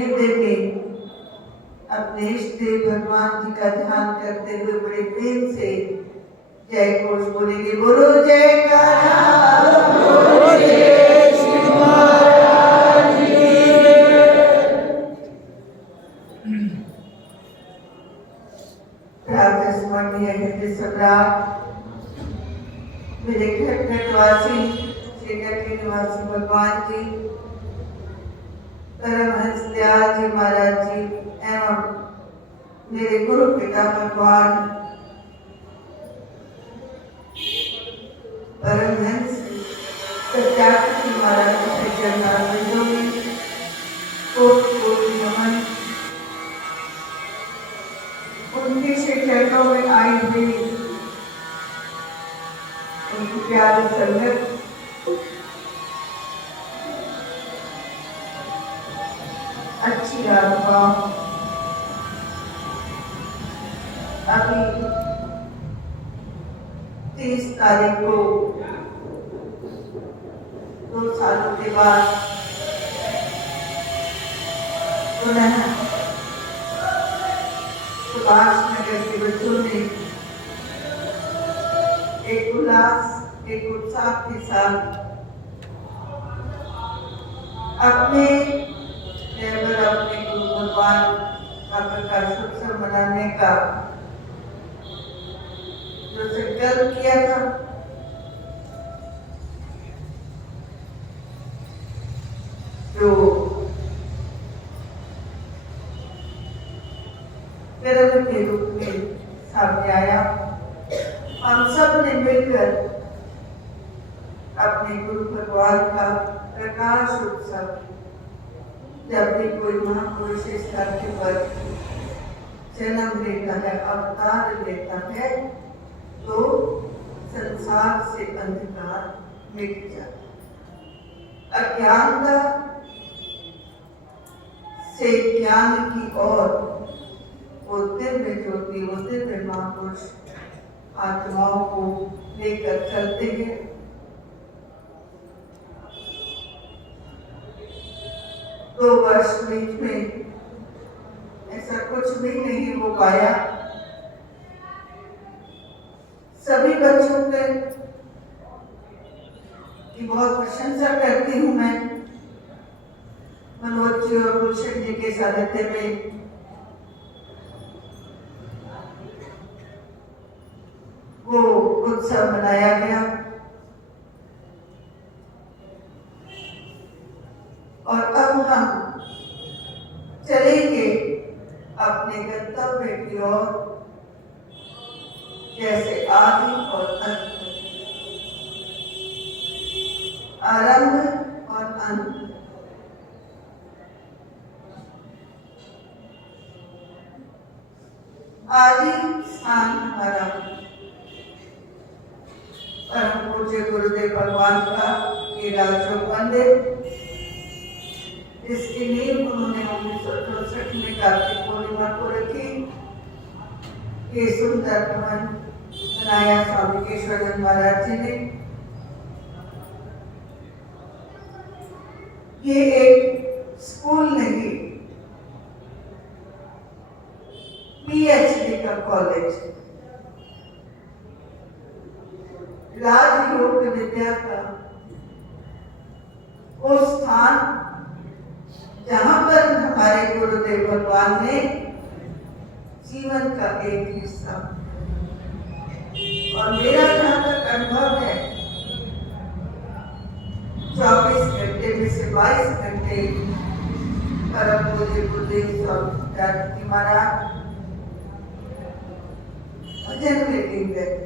हृदय में अपने इष्ट देव भगवान जी का ध्यान करते हुए बड़े प्रेम से जय घोष बोलेंगे। बोलो जयकारा, मेरे घटघटवासी श्रीनगर निवासी भगवान जी, परमहंस दयाल जी महाराज जी एवं मेरे गुरु पिता भगवान परमहंस सत्याग्रह महाराज के चरणारविंदों में कोटि कोटि नमन। उनके श्री चरणों में आई हुई उनकी प्यारी संगत, अच्छी आत्मा, अभी 30 तारीख को 2 सालों के बाद पुनः सुभाष नगर के बच्चों ने एक उल्लास, एक उत्साह के साथ अपने गुरु भगवान का प्रकाशोत्सव मनाने का जो संकल्प किया था, जो कर्म के रूप में सामने आया, हम सब ने मिलकर अपने गुरु भगवान का प्रकाश उत्सव, जब भी कोई महापुरुष इस धरती पर जन्म लेता है, अवतार लेता है, तो संसार से अंधकार मिट जाता, अज्ञानता से ज्ञान की ओर वो दिव्य ज्योति, वो दिव्य महापुरुष आत्माओं को लेकर चलते हैं। दो वर्ष बीच में ऐसा कुछ भी नहीं हो पाया। सभी बच्चों की बहुत प्रशंसा करती हूँ मैं। मनोज जी और गुलशन जी के सानिध्य में वो उत्सव मनाया गया और अब हम चलेंगे अपने गंतव्य की ओर, जैसे आदि और अंत, आरंभ और अंत। आदि स्थान हमारा परम पूज्य गुरुदेव भगवान का ये राजयोग मंदिर, इसकी नींव उन्होंने 1964 में कार्तिक पूर्णिमा को रखी। ये सुंदर भवन बनाया स्वामी केशवानंद महाराज जी ने। ये एक स्कूल नहीं, PhD का कॉलेज, राजयोग विद्या का वो स्थान जहां पर हमारे गुरुदेव भगवान ने जीवन का एक हिस्सा, और मेरा जहां तक अनुभव है 24 घंटे में से 22 घंटे परम पूज्य गुरुदेव स्वामी महाराज भजन में दिन गए।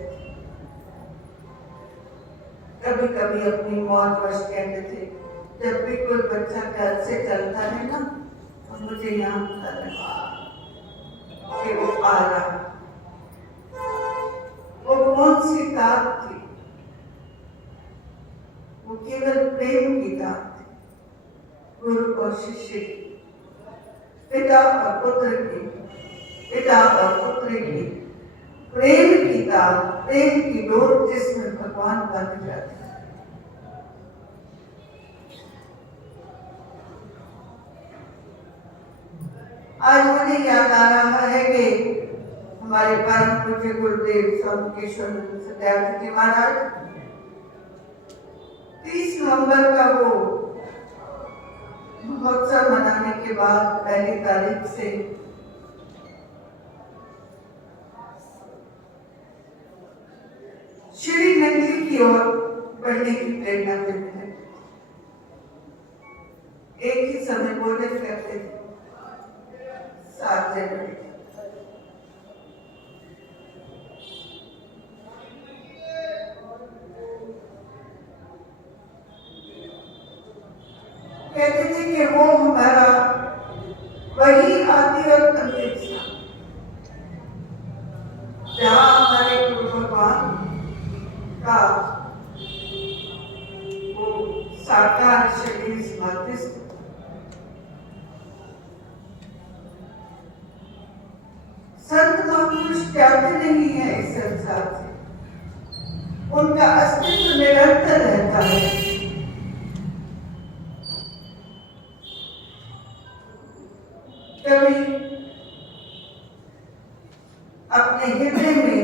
कभी कभी अपनी मौज वश कहते थे, जब भी कोई बच्चा घर से चलता है ना, तो मुझे यहाँ कि वो आ रहा। वो कौन सी दात थी? वो केवल प्रेम की दात थी, गुरु और शिष्य की, पिता और पुत्र की, पिता और पुत्री की प्रेम की दात, प्रेम की डोर जिसमें भगवान बन जाते। आज मुझे याद आ रहा है कि हमारे परम पूज्य गुरुदेव स्वामी केशवानंद सत्यार्थी जी महाराज 30 नवंबर का वो महोत्सव मनाने के बाद पहली तारीख से श्री नंदी की ओर बढ़ने की प्रेरणा देते हैं। एक ही समय बोधन करते थे 7 जनवरी। कहते थे कि वो हमारा वही आदि और अंतिम स्थान जहाँ हमारे गुरु भगवान का वो साकार शरीर समाधिस्थ संत महापुरुष जाते नहीं है इस संसार से, उनका अस्तित्व निरंतर रहता है। कभी अपने हृदय में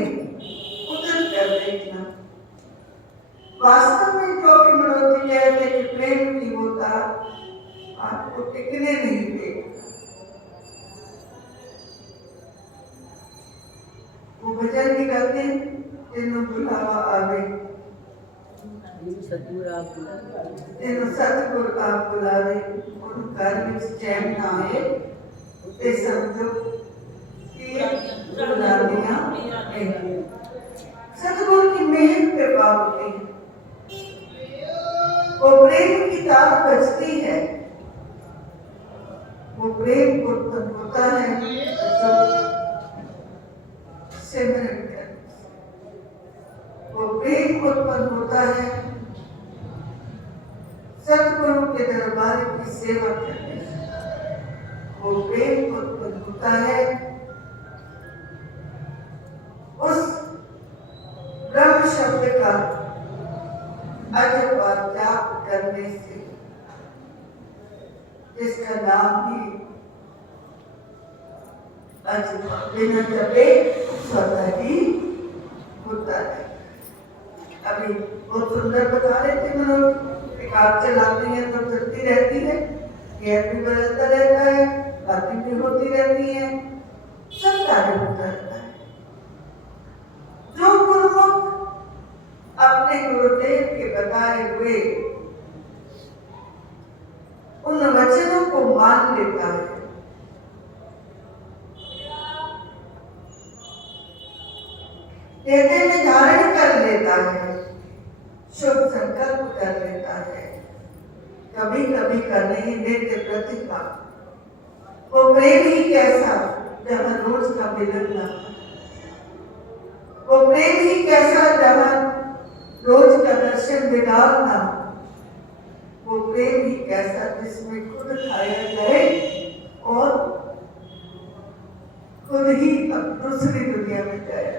उतर कर देखना। वास्तव में जो भी मनोती कहते कि प्रेम की होता आपको टिकने नहीं देगा। वो भजन भी गाते जिन्हों बुलावा आवे, सतगुरु आप बुलावे, उन घर में चैन ना आए ते समझो कि बुलानियां हैं। सतगुरु की मेहर पे पाओगे। वो प्रेम की तार बजती है, वो प्रेम उत्पन्न होता है जो सिमरन कर, वो प्रेम उत्पन्न होता है सतगुरु के दरबार की सेवा करने से, वो प्रेम उत्पन्न होता है उस ब्रह्म शब्द का अजब जाप करने से, जिसका नाम ही बिना जपे स्वतः ही होता है। अभी बहुत सुंदर बता रहे थे मनोज, एक आग चलाते हैं तो चलती रहती है, गैस भी बदलता रहता है, बातें भी होती रहती है, सब कार्य होता रहता है। जो गुरुमुख अपने गुरुदेव के बताए हुए उन वचनों को मान लेता है, हृदय में धारण कर लेता है, शुभ संकल्प कर लेता है, कभी कभी करने ही देते प्रतिभा। वो प्रेम ही कैसा जहाँ रोज का मिलन ना, वो प्रेम ही कैसा जहाँ रोज का दर्शन विदार ना, वो प्रेम ही कैसा जिसमें खुद खाया जाए और खुद ही दूसरी दुनिया में जाए।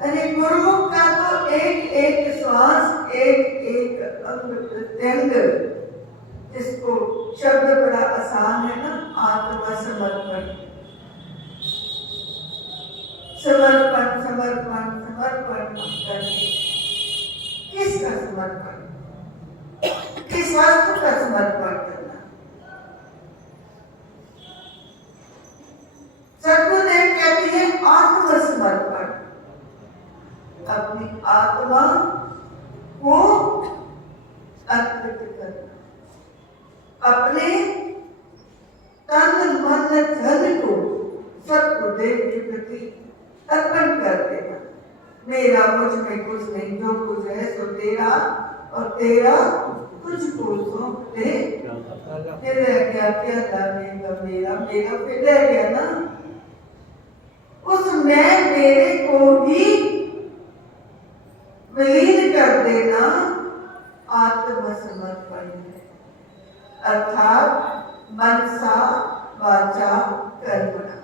अरे गुरुमुख का तो एक एक श्वास, एक एक अंग प्रत्यंग, जिसको शब्द बड़ा आसान है ना, आत्मसमर्पण। समर्पण समर्पण समर्पण करके किसका समर्पण, किस वस्तु का समर्पण करना। सतगुरुदेव कहते हैं आत्मसमर्पण, अपनी आत्मा को अर्पित करना, अपने तन मन धन को सतगुरुदेव के प्रति अर्पण कर देना। मेरा मुझ में कुछ नहीं, जो कुछ है सो तेरा और तेरा तुझको सौंप दे। फिर रह गया क्या जाने का मेरा, मेरा फिर रह गया ना। उस मैं मेरे को ही विलीन कर देना आत्मसमर्पण है, अर्थात मनसा वाचा कर्मणा,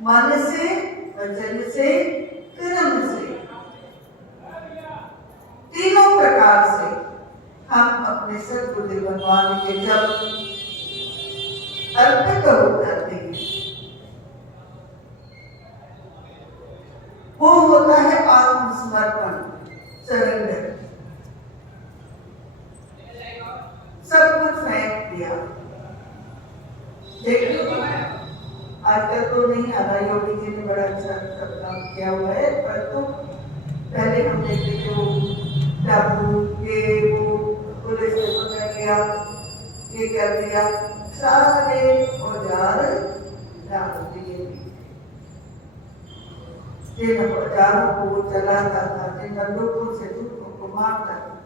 मन से, वचन से, कर्म से, तीनों प्रकार से हम अपने सद्बुद्धि भगवान के जब अर्पित हो जाते हैं, वो होता है आत्मसमर्पण, सरेंडर। सब कुछ फेंक दिया। देखिए आजकल तो नहीं आ रहा, योगी जी ने बड़ा अच्छा सब काम किया हुआ है, पर तो पहले हम देखते थे वो टापू ये वो पुलिस ने पकड़ लिया, ये कर दिया, सारे औजार डाल दिए। जिन औजारों को वो चलाता था, जिन बंदूकों से दूसरों को मारता था,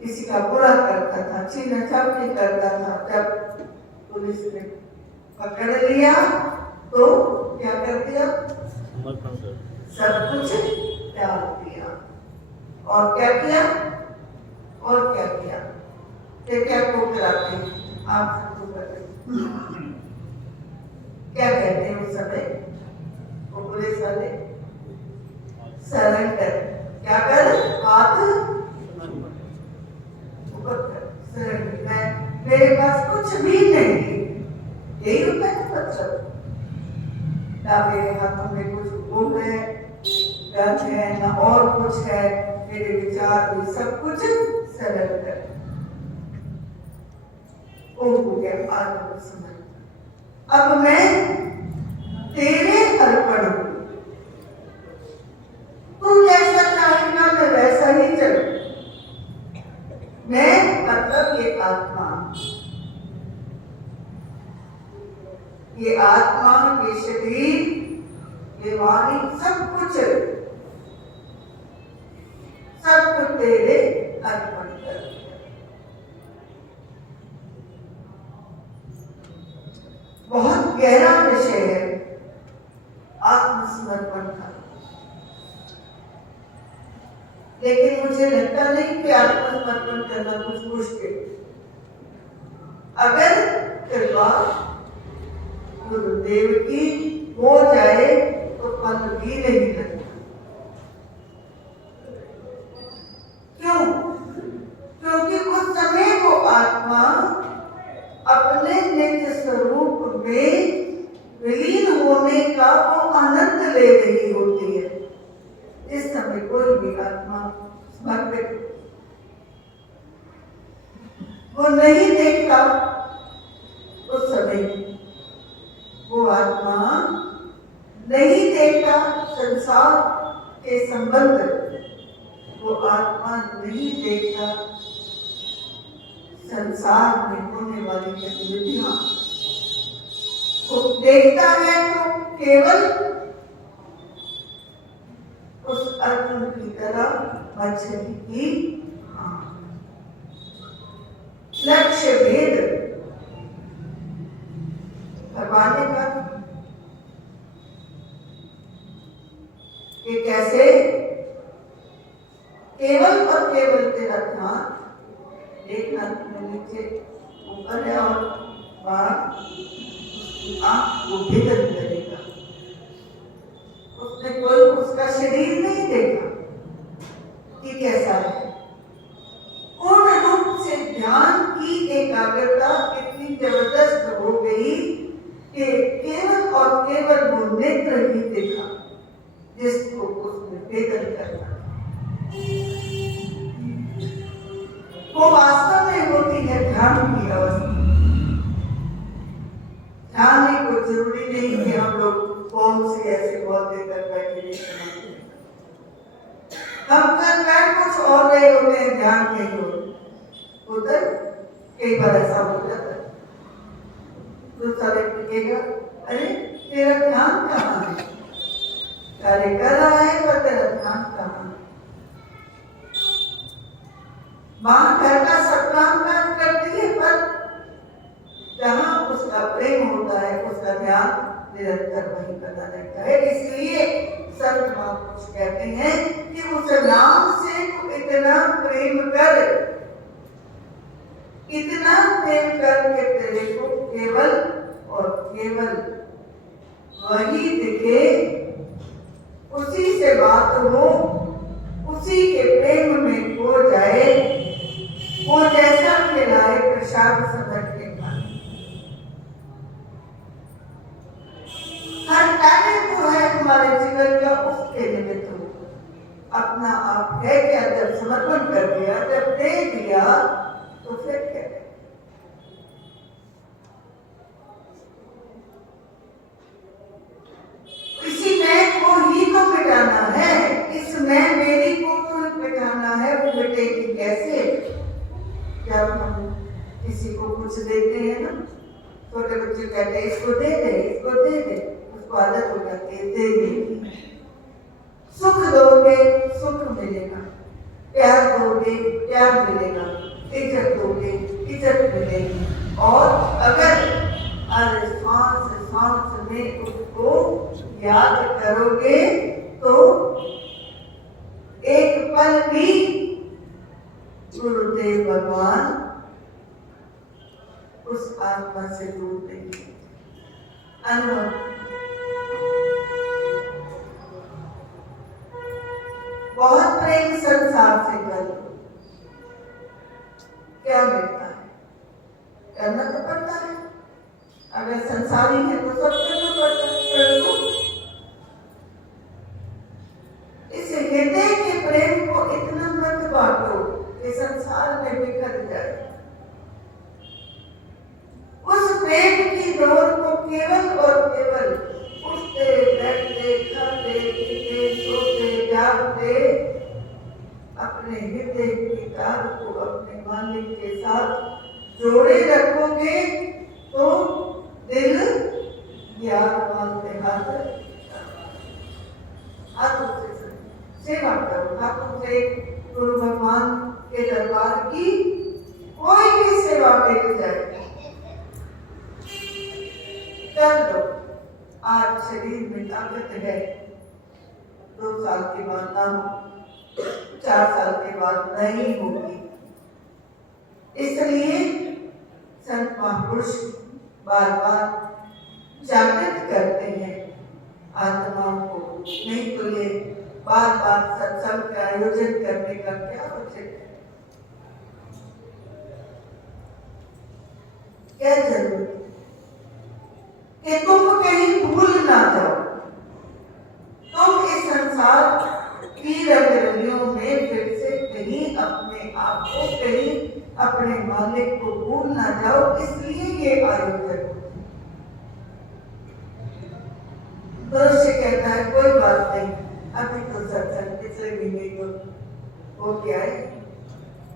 किसी का बुरा करता था, छीना झपटी करता था, जब पुलिस ने पकड़ लिया तो क्या कर दिया? सब कुछ डाल दिया। और क्या किया? और क्या किया? क्या को कराते हैं आप सबको करते क्या कहते हैं उस समय वो पुलिस वाले? सरेंडर। क्या कर? हाथ ऊपर कर, सरेंडर। मैं मेरे पास कुछ भी नहीं, यही होता है मतलब। ना मेरे हाथों में कुछ गुण है, गंध है, ना और कुछ है, मेरे विचार भी सब कुछ सरेंडर। हो गया आत्मसमर्पण। अब मैं तेरे अर्पण हूं, तू जैसा चाहेगा मैं वैसा ही चलूं। मैं मतलब ये आत्मा, ये आत्मा, ये शरीर, ये वाणी, सब कुछ तेरे अर्पण कर। बहुत गहरा विषय है आत्मसमर्पण का, लेकिन मुझे लगता नहीं कि आत्मसमर्पण करना कुछ मुश्किल। अगर कृपा गुरुदेव की हो जाए तो पल भी नहीं लगता। क्यों? क्योंकि उस समय वो आत्मा अपने निज स्वरूप में विलीन होने का वो आनंद ले रही होती है। इस समय कोई भी आत्मा समर्पित वो नहीं देखता, उस समय वो आत्मा नहीं देखता संसार के संबंध, वो आत्मा नहीं देखता संसार में होने वाली गतिविधियां। वो देखता है तो केवल उस अर्जुन की तरह मछली की लक्ष्य भेद करवाने का। ये कैसे? केवल और केवल तेरा ध्यान देखना, नीचे ऊपर है और बाहर आंख को भेदन करेगा। उसने कोई उसका शरीर नहीं देखा कि कैसा है। पूर्ण रूप से ध्यान की एकाग्रता इतनी जबरदस्त हो गई कि केवल और केवल वो नेत्र ही देखा जिसको उसने भेदन करना। वो वास्तव में होती है ध्यान की अवस्था। ध्यान में कोई जरूरी नहीं कि हम लोग कौन से ऐसे बहुत देर तक बैठे नहीं, हम कर कुछ और नहीं होते हैं, ध्यान नहीं होते। उधर कई बार ऐसा हो जाता है, दूसरा व्यक्ति कहेगा अरे तेरा ध्यान कहाँ है? कार्य कर रहा है पर तेरा ध्यान कहाँ है? मां घर का सब काम काज करती है, पर जहां उसका प्रेम होता है उसका ध्यान निरंतर वहीं बना रहता है। इसलिए संत महापुरुष कहते हैं कि उस नाम से तू इतना प्रेम कर, इतना प्रेम कर के तेरे को केवल और केवल वही दिखे, उसी से बात हो, उसी के प्रेम में खो जाए, वो जैसा खिलाए प्रसाद समझ के खाए। हर कार्य जो है हमारे जीवन का उसके निमित्त हो, अपना आप है क्या जब समर्पण कर दिया, जब दे दिया, तो फिर क्या? इसी मैं को ही तो मिटाना है, इस मैं मेरी को तो मिटाना है। वो मिटेगी कैसे? जब हम किसी को कुछ देते हैं ना, छोटे बच्चे कहते हैं इसको दे दे, इसको दे दे, उसको आदत हो जाती है दे देगी। सुख दोगे सुख मिलेगा, प्यार दोगे प्यार मिलेगा, इज्जत दोगे इज्जत मिलेगी। और अगर हर सांस सांस में उसको याद करोगे तो एक पल भी गुरुदेव भगवान उस आत्मा से दूर नहीं। अनुभव बहुत प्रेम संसार से करो, क्या मिलता है? करना तो पड़ता है, अगर संसारी है तो सब करना पड़ता है। इस हृदय के प्रेम को इतना मत बांटो कि संसार में बिखर जाए। उस प्रेम की डोर को केवल और केवल उठते बैठते खाते पीते सोते जागते अपने हृदय की तार को अपने मालिक के साथ जोड़े रखोगे तो दिल ज्ञान मानते हाथों से सेवा करो, हाथों से गुरु भगवान के दरबार की कोई भी सेवा मिल जाए कर दो। आज शरीर में ताकत है, 2 साल के बाद ना हो, 4 साल के बाद नहीं होगी। इसलिए संत महापुरुष बार बार जागृत करते हैं आत्माओं को, नहीं तो ये बार बार सत्संग का आयोजन करने का क्या औचित्य है, क्या जरूरत है कि तुम कहीं भूल ना जाओ। तुम इस संसार की रंगरलियों में फिर से कहीं अपने आप को, कहीं अपने मालिक को भूल ना जाओ, इसलिए ये आयोजन। दोस्त कहता है कोई बात नहीं, अभी तो सत्संग पिछले महीने तो हो गया है,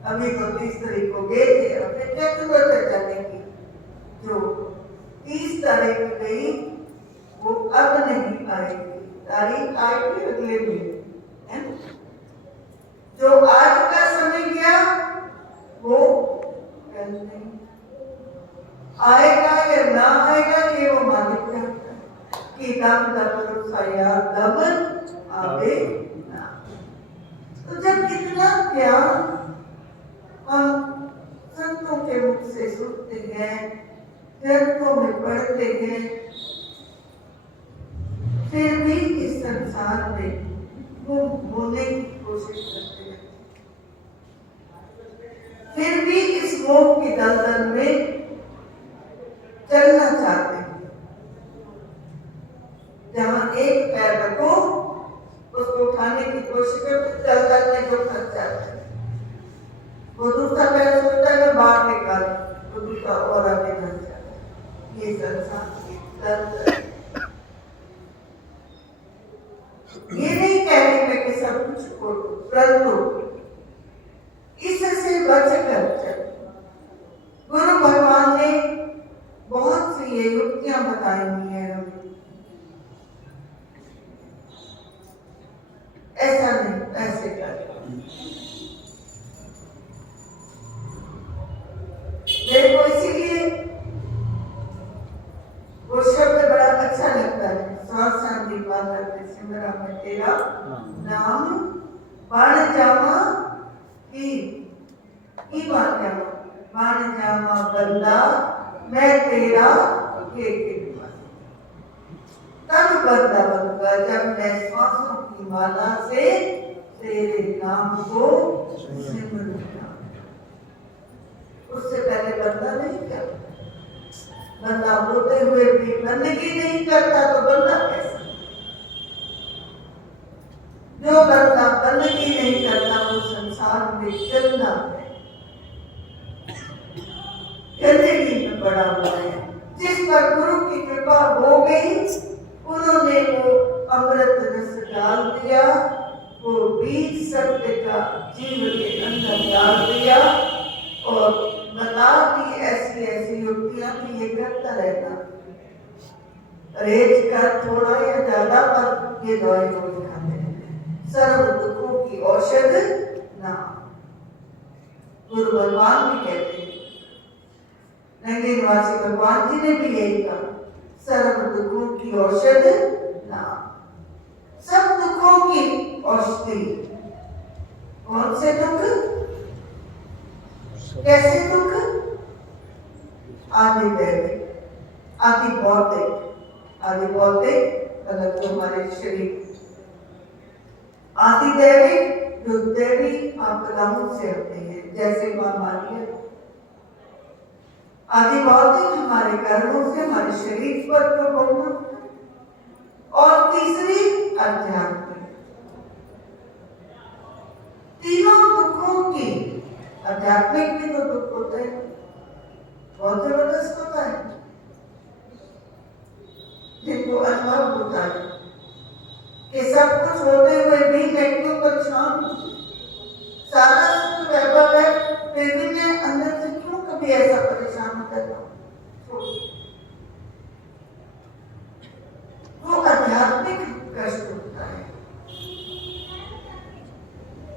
अभी तो 30 तारीख को गए थे, अब फिर क्या जरूरत है जाने की? जो 30 तारीख गई वो अब नहीं आएगी, तारीख आएगी अगले महीने, है ना? जो आज का समय गया वो कल नहीं आएगा या ना आएगा, ये वो मालिक जानता है कि दम आवे ना। तो जब इतना ज्ञान हम संतों के मुख से सुनते हैं, ग्रंथों में पढ़ते हैं, फिर भी इस संसार में गुम होने की कोशिश करते हैं, फिर भी इस मोह की दलदल में चलना चाहते हैं। जहां एक पैर रखो उसको उठाने की कोशिश करते, दलदल में जो फंस जाता है, वो दूसरा पैर सोचता है मैं बाहर निकाल, तो दूसरा और आगे बढ़ जाता है। ये संसार की दलदल। ये नहीं कह रही मैं कि सब कुछ छोड़ो, परंतु इससे बचकर चलो। गुरु भगवान ने बहुत सी ये युक्तियां बताई हुई है हमें, ऐसा नहीं ऐसे कर। मेरे को इसीलिए वो शब्द बड़ा अच्छा लगता है, स्वाद शांति पाकर सिमरा में तेरा नाम बाण जामा की बात जामा, बाण जामा बंदा मैं तेरा के तब बंदा बनूंगा जब मैं श्वासों की माला से तेरे नाम को सिमरना। उससे पहले बंदा नहीं क्या? बंदा होते हुए भी बंदगी नहीं करता तो बंदा कैसा? जो बंदा बंदगी नहीं करता वो संसार में गंदा है, गंदगी में पड़ा हुआ है। जिस पर गुरु की कृपा हो गई, उन्होंने वो अमृत रस डाल दिया, वो बीज सत्य का जीव के अंदर डाल दिया और बता दी ऐसी ऐसी युक्तियां कि ये करता रहना, रेज का थोड़ा या ज्यादा पर ये दवाई को दिखाते हैं। सर्व दुखों की औषध नाम, गुरु भगवान भी कहते हैं, नंगे निवासी भगवान जी ने भी यही कहा, सर्व दुखों की औषध नाम। सब दुखों की औषधि। कौन से दुख? कैसे दुख? आदि दैविक, आदि भौतिक। आदि भौतिक मतलब तो हमारे शरीर, आदि दैविक जो दैवी आपदाओं से होते हैं, जैसे महामारी। आदि भौतिक हमारे कर्मों से हमारे शरीर पर प्रभाव होता है। और तीसरी आध्यात्मिक। तीनों दुखों की, आध्यात्मिक भी तो दुख होता है, बहुत जबरदस्त होता है, जिनको अनुभव होता है कि सब कुछ होते हुए भी मैं क्यों परेशान हूं, सारा सुख वैभव है फिर भी मैं अंदर से क्यों कभी ऐसा परेशान होता हूं। वो आध्यात्मिक कष्ट होता है।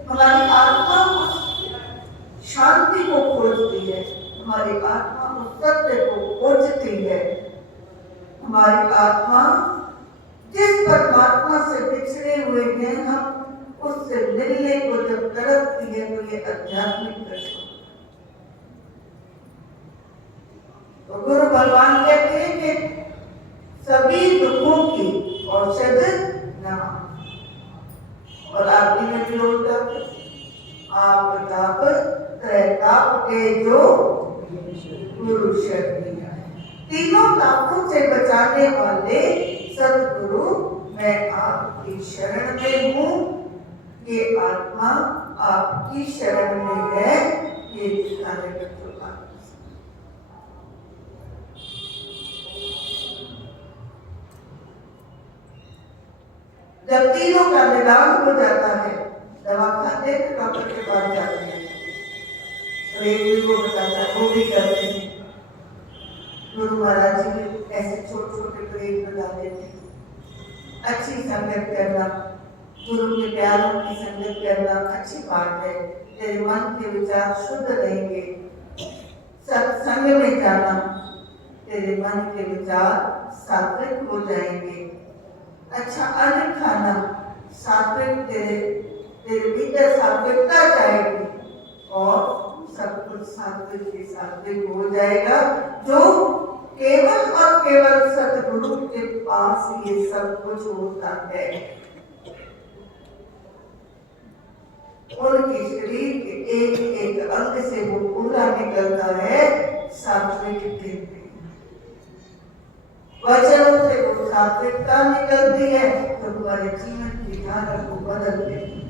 हमारी आत्मा उस शांति को खोजती है, हमारी आत्मा उस सत्य को खोजती है, हमारी आत्मा जिस परमात्मा से बिछड़े हुए हैं हम उससे मिलने को जब तड़पती है तो ये आध्यात्मिक कष्ट होता है। तो गुरु भगवान कहते हैं कि सभी दुखों की औषध नाम। और आखिरी में भी बोलता है, आप ताप त्रैताप के जो गुरु शक्ति है। तीनों तापों से बचाने वाले सदगुरु मैं आपकी शरण में हूँ, ये आत्मा आपकी शरण में है, ये दिखाने का तो जब तीनों का निदान हो जाता है, दवा खाते हैं डॉक्टर के पास जाते हैं, और एक भी वो बताता है, वो भी करते हैं। गुरु महाराज जी भी ऐसे छोटे छोटे प्रयोग बता देते हैं। अच्छी संगत करना, गुरु के प्यारों की संगत करना अच्छी बात है, तेरे मन के विचार शुद्ध रहेंगे। सत्संग में जाना, तेरे मन के विचार सात्विक हो जाएंगे। अच्छा अन्न खाना, सात्विक तेरे भीतर सात्विकता जाएगी और सब कुछ सात्विक के सात्विक हो जाएगा। जो केवल और केवल सतगुरु के पास ये सब कुछ होता है। उनके शरीर के एक एक अंग से वो पूरा निकलता है सात्विक दिन। वचनों से वो सात्विकता निकलती है तो हमारे जीवन की धारा को बदल देती है।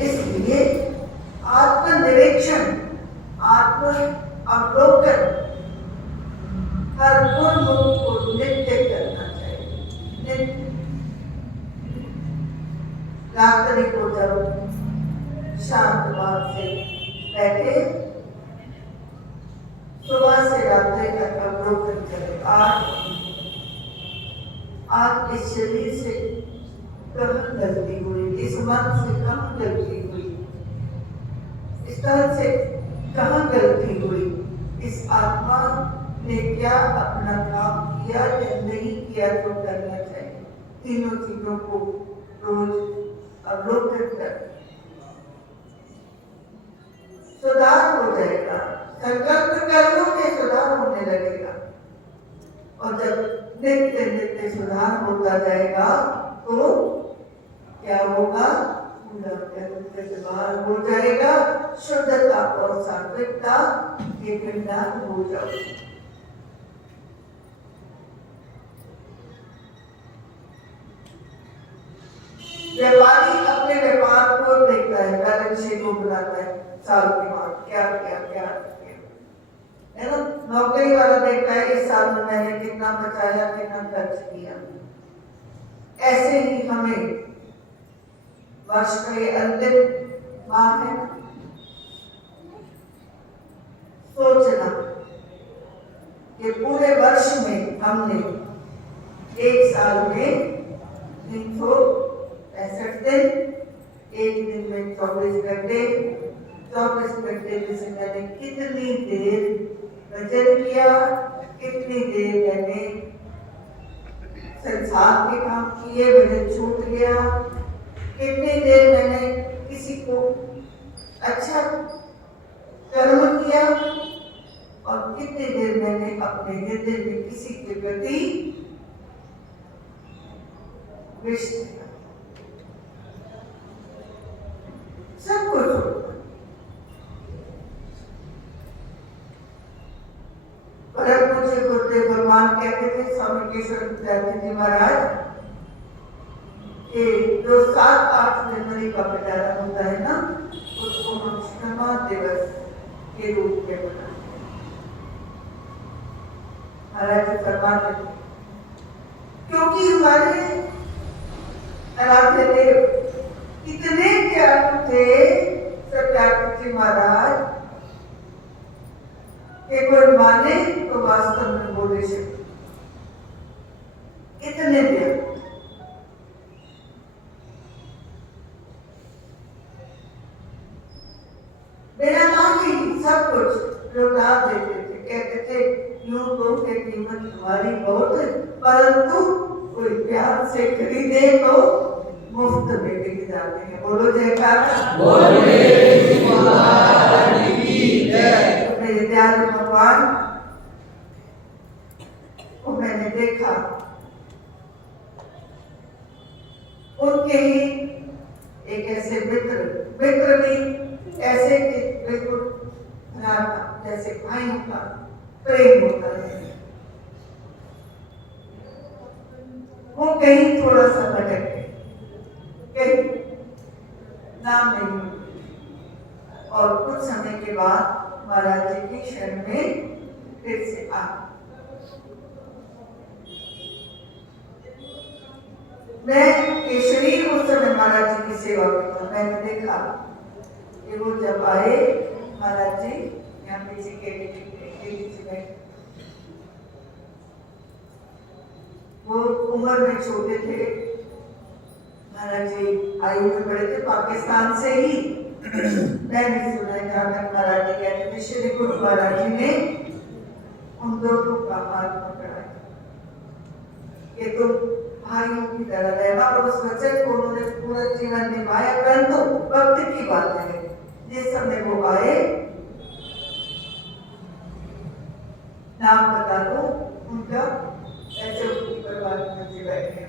इसलिए आत्मनिरीक्षण, आत्म अवलोकन हर गुण को नित्य करना चाहिए। नित्य रात्रि को जब शांत भाव से बैठे, सुबह से रात्रि तक अवलोकन करें। आज इस शरीर से कहाँ गलती हुई, इस मन से कहाँ गलती हुई, इस तरह से कहाँ गलती हुई, इस आत्मा ने क्या अपना काम किया या नहीं किया तो करना चाहिए। तीनों चीजों को रोज अवलोकन कर सुधार हो जाएगा। संकल्प कर लो कि सुधार होने लगेगा, और जब नित्य नित्य सुधार होता जाएगा तो होगा? पूरा पवित्र से बाहर हो जाएगा। शुद्धता और सात्विकता के भंडार हो जाओगे। व्यापारी अपने व्यापार को देखता है, बैलेंस शीट को बनाता है साल के बाद क्या किया क्या किया, है ना। नौकरी वाला देखता है इस साल में मैंने कितना बचाया कितना खर्च किया। ऐसे ही हमें वर्ष का ये अंतिम माह है, सोचना कि पूरे वर्ष में हमने एक साल में 365 दिन, एक दिन में 24 घंटे, 24 घंटे में से मैंने कितनी देर भजन किया, कितनी देर मैंने संसार के काम किए, भजन छूट गया, कितनी देर मैंने किसी को अच्छा कर्म किया और कितनी देर मैंने अपने हृदय में किसी के प्रति विष दिया। सब कुछ परम पूज्य गुरुदेव भगवान कहते थे, स्वामी केशव विद्यार्थी जी महाराज, कि जो 7-8 जनवरी का पिटारा होता है ना, उसको हम क्षमा दिवस के रूप में मनाते हैं। महाराज जी फरमाते थे क्योंकि हमारे आराध्य देव इतने प्यारे थे सत्याग्रह जी महाराज कि कोई माने तो वास्तव में बोले शक्ति, इतने प्यारे। बिना मांगे सब कुछ लौटा देते थे, कहते थे यूं तो के कीमत तुम्हारी बहुत है, परंतु कोई प्यार से खरीदे तो मुफ्त में बिक जाते हैं। बोलो जयकारा। अपने विद्यार्थी भगवान को मैंने देखा, उनके ही एक ऐसे मित्र भी ऐसे बिल्कुल जैसे भाइयों का प्रेम होता है, वो कहीं थोड़ा सा भटक गए, कहीं नाम नहीं, और कुछ समय के बाद महाराज जी की शरण में फिर से आ। मैं केशरी उस समय महाराज जी की सेवा करता, मैंने देखा कि वो जब आए महाराज जी यहाँ पीछे के बीच में, वो उम्र में छोटे थे, महाराज जी आयु में बड़े थे, पाकिस्तान से ही मैंने सुना है जाकर महाराज जी कहते थे, श्री गुरु महाराज जी ने उन दोनों का हाथ पकड़ा कि तुम भाइयों की तरह रहना, और उस वचन को उन्होंने पूरा जीवन निभाया। परंतु वक्त की बात है, जिस समय वो आए, नाम बता दो उनका, ऐसे उनकी परिवार में बैठे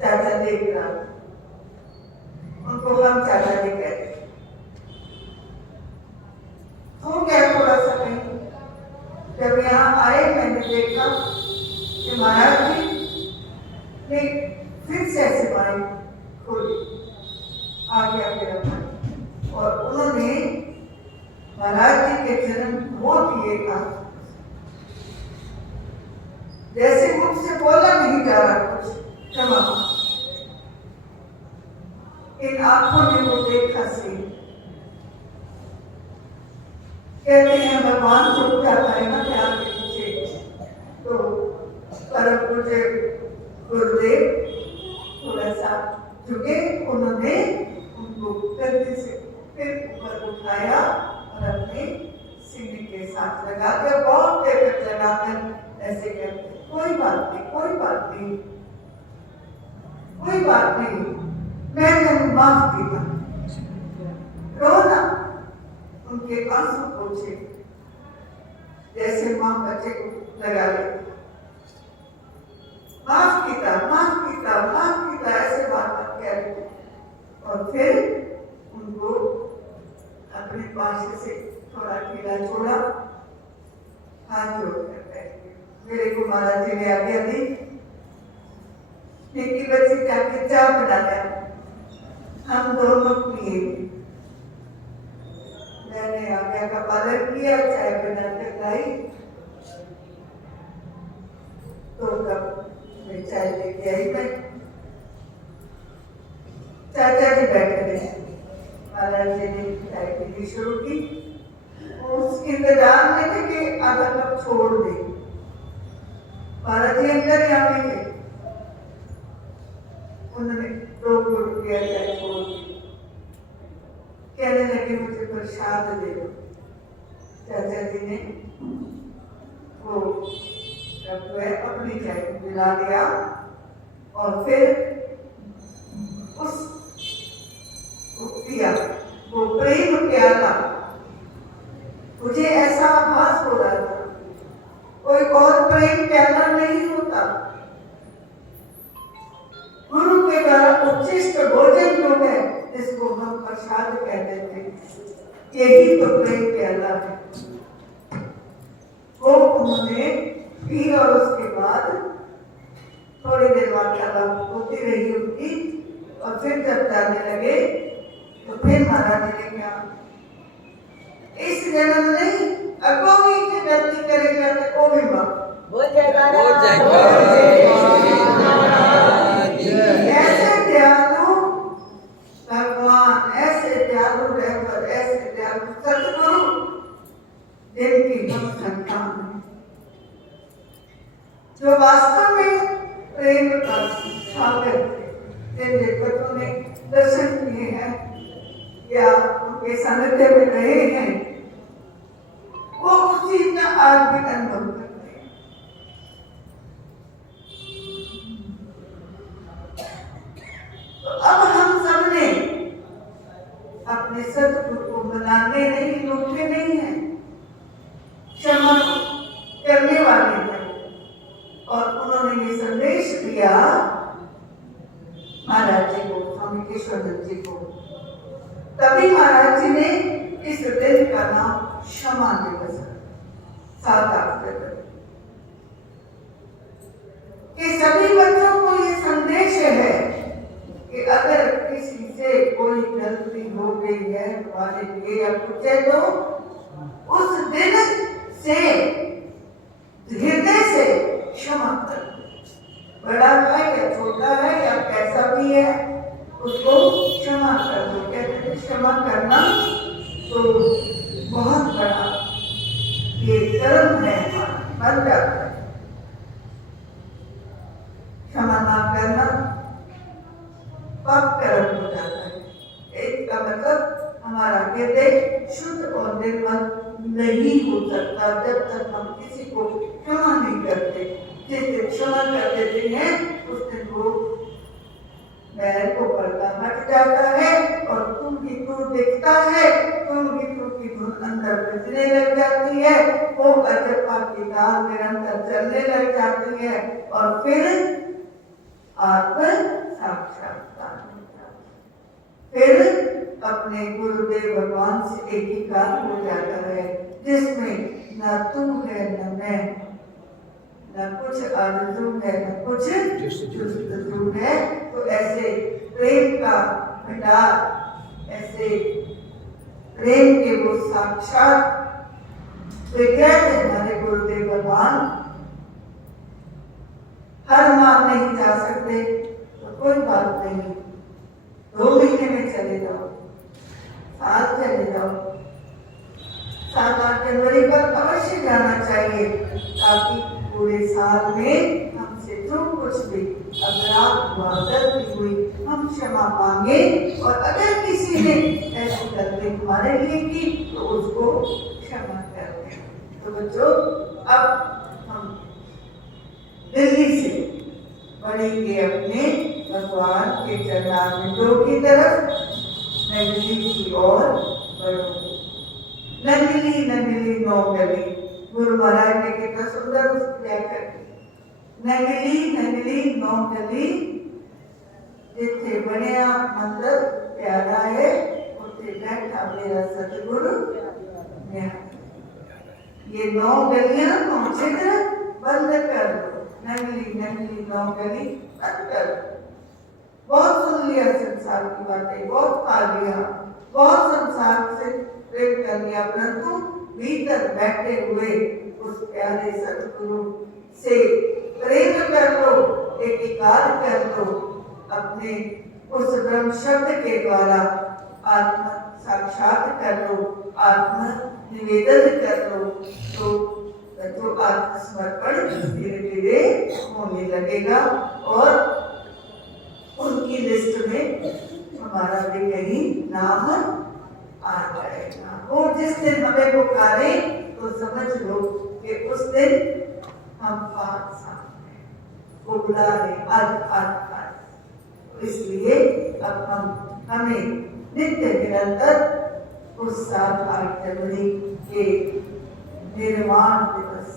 चाचा देख रहा, उनको हम चाचा जी कहते हो गया थोड़ा सा कहीं। जब यहाँ आए मैंने देखा कि महाराज जी ने फिर से ऐसे बाई खोली, आगे आगे रखा और उन्होंने महाराज जी के चरण धो दिए का, जैसे मुझसे बोला नहीं जा रहा कुछ, क्षमा, इन आंखों ने वो देखा सी, कहते हैं भगवान चुप जाता है ना प्यार के पीछे, तो परम पूज्य गुरुदेव थोड़ा सा झुके, उन्होंने उनको कंधे से फिर ऊपर उठाया और अपने सीने के साथ लगाकर, बहुत देर तक लगाकर ऐसे कहते, कोई बात नहीं, कोई बात नहीं, कोई बात नहीं, मैं तुम्हें माफ किया, रोना। उनके आंसू पोंछे जैसे माँ बच्चे को लगा ले, माफ किया, माफ किया, माफ किया, ऐसे बात कह रहे। अपने पास से थोड़ा ढीला छोड़ा, हाथ जोड़कर बैठ गए। मेरे को महाराज जी ने आज्ञा दी, निकी बच्ची जाके चाय बनाया, हम दोनों पिए। मैंने आज्ञा का पालन किया, चाय बनाकर लाई। तो कब मैं चाय लेके आई, मैं चाचा जी बैठे रहे, महाराज जी ने चाय पीनी शुरू की। उस इंतजार में थे कि आधा कप छोड़ दे, महाराज जी अंदर ही आवे थे, उन्होंने 2 घूंट किया, चाय छोड़ दी। कहने लगे मुझे प्रसाद दे दो। चाचा जी ने वो जब वह अपनी चाय मिला दिया और फिर उस पिया वो प्रेम प्याला। मुझे ऐसा आभास हो रहा था कोई और प्रेम प्याला नहीं होता। गुरु के द्वारा उच्चिष्ट भोजन जो है, जिसको हम प्रसाद कहते थे, यही तो प्रेम प्याला है। वो उन्होंने पी और उसके बाद थोड़ी देर वार्तालाप होती रही उनकी, और फिर जब जाने लगे तो फिर महाराज जी ने कहा, इस जन्म नहीं अगो भी गलती करेगा तो भी माफ बोल जाएगा। ऐसे दयालु भगवान, ऐसे दयालु रहबर, ऐसे दयालु सतगुरु जिनकी हम संतान है, जो वास्तव में प्रेम का सागर थे, जिन देवताओं ने दर्शन किए हैं या उनके सानिध्य में रहे हैं, वो उस चीज का आज भी अनुभव करते हैं। तो अब हम सबने अपने सतगुरु को मनाने नहीं, रोकने नहीं है, क्षमा करने वाले हैं। और उन्होंने ये संदेश दिया महाराज जी को, स्वामी केशवानंद जी को। तभी महाराज जी ने इस दिन का नाम क्षमा दिवस 7 अक्टूबर कि सभी बच्चों को ये संदेश है कि अगर किसी से कोई गलती हो गई है तुम्हारे लिए या कुछ है, तो उस दिन से हृदय से क्षमा कर, बड़ा है या छोटा है या कैसा भी है, उसको क्षमा कर दो। कहते थे क्षमा करना तो बहुत बड़ा ये कर्म है, बन जाता है। क्षमा ना करना पाप कर्म हो जाता है। एक का मतलब हमारा हृदय शुद्ध और निर्मल नहीं हो सकता जब तक हम किसी को क्षमा नहीं करते। जिस दिन क्षमा कर देते हैं उस दिन वो बैर को पर्दा हट जाता है और तुम ही तू दिखता है, तुम ही तू की धुन अंदर बजने लग जाती है, वो अजपा की दाल निरंतर चलने लग जाती है और फिर आत्म साक्षात्कार, फिर अपने गुरुदेव भगवान से एकीकार हो जाता है, जिसमें न तू है न मैं, न कुछ आरज़ू है न कुछ जुस्तजू है। तो ऐसे प्रेम का भंडार, ऐसे प्रेम के वो साक्षात विग्रह है हमारे गुरुदेव भगवान। हर माह नहीं जा सकते तो कोई बात नहीं, 2 महीने में चले जाओ, साल चले जाओ, 7-8 जनवरी पर अवश्य जाना चाहिए, ताकि पूरे साल में हमसे जो कुछ भी अपराध हुआ, गलती हुई, हम क्षमा मांगे। और अगर किसी ने ऐसी गलती हमारे लिए की तो उसको क्षमा कर दें। तो बच्चों, अब हम दिल्ली से बढ़ेंगे अपने भगवान के चरणारविंदों की तरफ, नगली की ओर बढ़ोगे। नगली नगली नौ गली, गुरु महाराज ने कितना सुंदर उसकी व्याख्या की। नगली नगली नौ गली, जिथे बनिया मंदिर प्यारा है उठे बैठा मेरा सतगुरु न्याय। ये 9 गलियां 9 छिद्र बंद कर दो, नंगली नंगली 9 गली बंद कर दो। बहुत सुन लिया संसार की बातें, बहुत पा लिया, बहुत संसार से प्रेम कर लिया, परंतु भीतर बैठे हुए उस प्यारे सतगुरु से प्रेम कर लो, एकीकार कर लो, अपने उस ब्रह्म शब्द के द्वारा आत्म साक्षात कर लो, आत्म निवेदन कर लो, तो आत्मसमर्पण धीरे धीरे होने लगेगा और उनकी लिस्ट में हमारा भी कहीं नाम आ जाएगा। और जिस दिन हमें पुकारे तो समझ लो कि उस दिन हम पांच साथ को बुला रहे इसलिए अब हमें नित्य निरंतर उस 7-8 जनवरी के निर्माण दिवस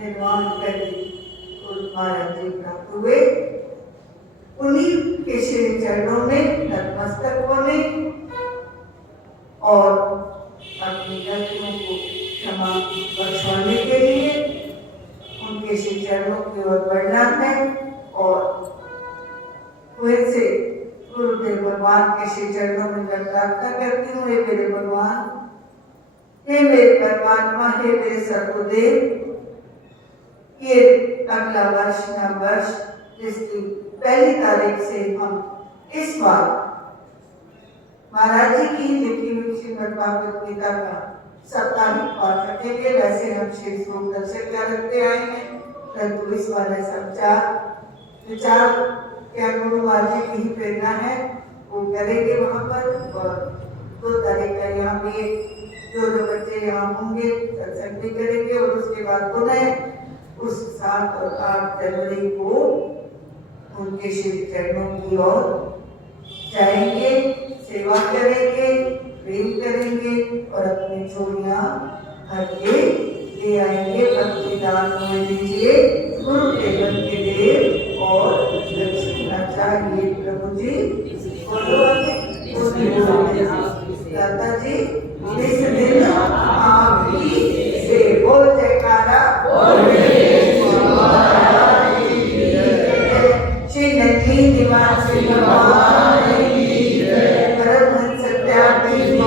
निर्माण करके महाराज जी प्राप्त हुए, उन्हीं के श्री चरणों में नतमस्तक होने और अपनी गलतियों को क्षमा बख्शवाने के लिए उनके श्री चरणों की ओर बढ़ना है। और फिर से गुरुदेव भगवान के श्री चरणों में मैं प्रार्थना करती हूँ, हे मेरे भगवान, हे मेरे परमात्मा, हे मेरे सर्वदेव, ये अगला वर्ष नव वर्ष जिसकी 1 तारीख से हम इस बार महाराज जी की लिखी हुई श्रीमद् भागवत गीता का साप्ताहिक पाठ रखेंगे। वैसे हम श्री श्लोक दर्शक क्या रखते आए हैं, परंतु इस बार ऐसा विचार क्या गुरु महाराज जी की ही प्रेरणा है वो करेंगे वहाँ पर। और 2 तारीख का यहाँ पे जो बच्चे यहाँ होंगे सत्संग भी करेंगे और उसके बाद पुनः उस 7 और 8 जनवरी को उनके श्री चरणों की ओर जाएंगे, सेवा करेंगे, प्रेम करेंगे और अपनी झोलियां भर के ले आएंगे। भक्ति दान में दीजिए गुरु देवन के देव और दक्षिणा चाहिए प्रभु जी। बोलो दादा जी, इस दिन आपकी से बोल जयकारा श्री नंदी निवासी भगवान की जय, परम सत्याग्रही